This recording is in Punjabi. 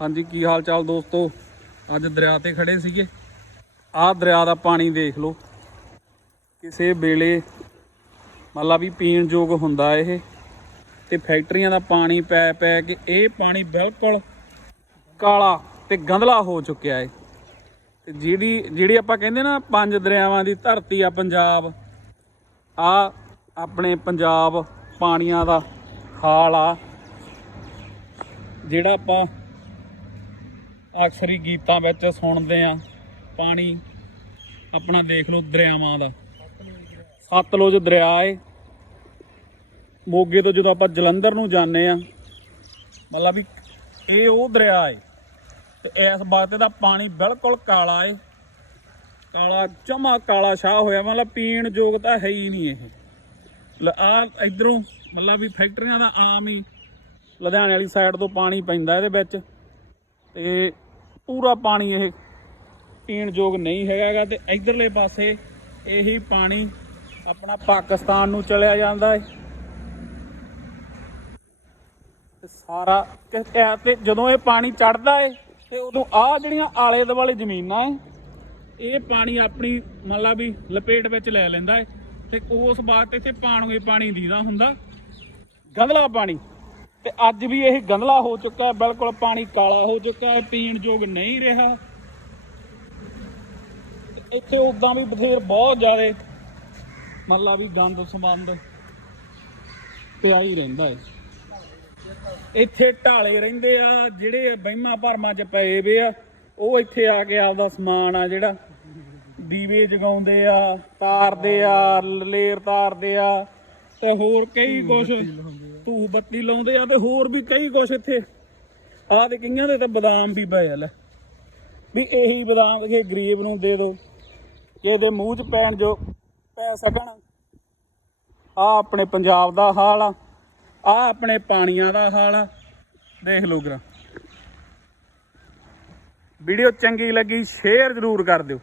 ਹਾਂਜੀ, ਕੀ ਹਾਲ ਚਾਲ ਦੋਸਤੋ? ਅੱਜ ਦਰਿਆ ਤੇ ਖੜੇ ਸੀਗੇ। ਆਹ ਦਰਿਆ ਦਾ ਪਾਣੀ ਦੇਖ ਲਓ। ਕਿਸੇ ਵੇਲੇ ਮਤਲਬ ਵੀ ਪੀਣ ਯੋਗ ਹੁੰਦਾ ਇਹ। ਤੇ ਫੈਕਟਰੀਆਂ ਦਾ ਪਾਣੀ ਪੈ ਪੈ ਕੇ ਇਹ ਪਾਣੀ ਬਿਲਕੁਲ ਕਾਲਾ ਤੇ ਗੰਧਲਾ ਹੋ ਚੁੱਕਿਆ ਹੈ ਤੇ ਜਿਹੜੀ ਜਿਹੜੀ ਆਪਾਂ ਕਹਿੰਦੇ ਨਾ ਪੰਜ ਦਰਿਆਵਾਂ ਦੀ ਧਰਤੀ ਆ ਪੰਜਾਬ, ਆ ਆਪਣੇ ਪੰਜਾਬ ਪਾਣੀਆਂ ਦਾ ਹਾਲ ਆ। ਜਿਹੜਾ ਆਪਾਂ ਅਕਸਰ ਹੀ ਗੀਤਾਂ ਵਿੱਚ ਸੁਣਦੇ ਆ। ਪਾਣੀ ਆਪਣਾ ਦੇਖ ਲਓ ਦਰਿਆਵਾਂ ਦਾ। ਸਤਲੁਜ ਦਰਿਆ ਏ। ਮੋਗੇ ਤੋਂ ਜਦੋਂ ਆਪਾਂ ਜਲੰਧਰ ਨੂੰ ਜਾਂਦੇ ਆ, ਮਤਲਬ ਵੀ ਇਹ ਉਹ ਦਰਿਆ ਏ। ਤੇ ਇਸ ਵਕਤ ਦਾ ਪਾਣੀ ਬਿਲਕੁਲ ਕਾਲਾ ਏ। ਕਾਲਾ ਜਮਾ ਕਾਲਾ ਸ਼ਾਹ ਹੋਇਆ, ਮਤਲਬ ਪੀਣ ਯੋਗ ਤਾਂ ਹੈ ਹੀ ਨਹੀਂ ਇਹ। ਆ ਇਧਰੋਂ ਮਤਲਬ ਵੀ ਫੈਕਟਰੀਆਂ ਦਾ ਆਮ ਹੀ ਲੁਧਿਆਣੇ ਵਾਲੀ ਸਾਈਡ ਤੋਂ ਪਾਣੀ ਪੈਂਦਾ ਇਹਦੇ ਵਿੱਚ। ਤੇ ਪੂਰਾ ਪਾਣੀ ਇਹ ਪੀਣ ਯੋਗ ਨਹੀਂ ਹੈਗਾਗਾ ਤੇ ਇਧਰਲੇ ਪਾਸੇ ਇਹੀ ਪਾਣੀ ਆਪਣਾ ਪਾਕਿਸਤਾਨ ਨੂੰ ਚਲਿਆ ਜਾਂਦਾ ਹੈ ਸਾਰਾ ਕਿ- ਤੇ ਜਦੋਂ ਇਹ ਪਾਣੀ ਚੜਦਾ ਏ, ਤੇ ਉਦੋਂ ਆ ਜਿਹੜੀਆਂ ਆਲੇ ਦੁਆਲੇ ਜ਼ਮੀਨਾਂ ਏ, ਇਹ ਪਾਣੀ ਆਪਣੀ ਮਤਲਬ ਵੀ ਲਪੇਟ ਵਿੱਚ ਲੈ ਲੈਂਦਾ ਏ ਤੇ ਉਸ ਬਾਤ ਇੱਥੇ ਪਾਣੀ ਪਾਣੀ ਦੀਦਾ ਹੁੰਦਾ। ਗੰਧਲਾ ਪਾਣੀ। ਤੇ ਅੱਜ ਵੀ ਇਹ ਗੰਧਲਾ ਹੋ ਚੁੱਕਾ ਹੈ, ਬਿਲਕੁਲ ਪਾਣੀ ਕਾਲਾ ਹੋ ਚੁੱਕਾ ਹੈ, ਪੀਣ ਯੋਗ ਨਹੀਂ ਰਿਹਾ। ਇੱਥੇ ਉਦਾਂ ਵੀ ਬਥੇਰ ਬਹੁਤ ਜ਼ਿਆਦੇ ਮਤਲਬ ਵੀ ਗੰਦ ਸੰਬੰਧ ਪਿਆ ਹੀ ਰਹਿੰਦਾ ਹੈ। ਇੱਥੇ ਢਾਲੇ ਰਹਿੰਦੇ ਆ, ਜਿਹੜੇ ਬਹਿਮਾ ਭਰਮਾਂ ਚ ਪਏ ਵੇ ਆ, ਉਹ ਇੱਥੇ ਆ ਕੇ ਆਪਦਾ ਸਮਾਨ ਆ ਜਿਹੜਾ, ਦੀਵੇ ਜਗਾਉਂਦੇ ਆ, ਤਾਰਦੇ ਆ ਲੇਰ ਤਾਰਦੇ ਆ, ਤੇ ਹੋਰ ਕਈ ਕੁਛ ਧੂਫ ਬੱਤੀ ਲਾਉਂਦੇ ਆ ਤੇ ਹੋਰ ਵੀ ਕਈ ਕੁਛ ਇੱਥੇ। ਆ ਤੇ ਕਈਆਂ ਦੇ ਤਾਂ ਬਦਾਮ ਵੀ ਪਏ ਆ, ਲੈ। ਵੀ ਇਹੀ ਬਦਾਮ ਕਿਸੇ ਗਰੀਬ ਨੂੰ ਦੇ ਦਿਓ ਇਹਦੇ ਮੂੰਹ 'ਚ ਪੈਣ ਜੋ ਪੈ ਸਕਣ। ਆ ਆਪਣੇ ਪੰਜਾਬ ਦਾ ਹਾਲ ਆ ਆ ਆਪਣੇ ਪਾਣੀਆਂ ਦਾ ਹਾਲ ਆ। ਦੇਖ ਲਓ ਗਰਾ ਵੀਡੀਓ ਚੰਗੀ ਲੱਗੀ, ਸ਼ੇਅਰ ਜ਼ਰੂਰ ਕਰ ਦਿਓ।